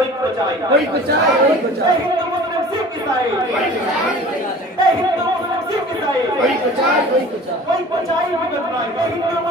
ঐক্য চাই, ঐক্য চাই, ঐক্য চাই, হিন্দু মুসলিম শিখ ইসাই, হিন্দু মুসলিম শিখ ইসাই, ঐক্য চাই, ঐক্য চাই, ঐক্য চাই, বিভেদ নয়, হিন্দু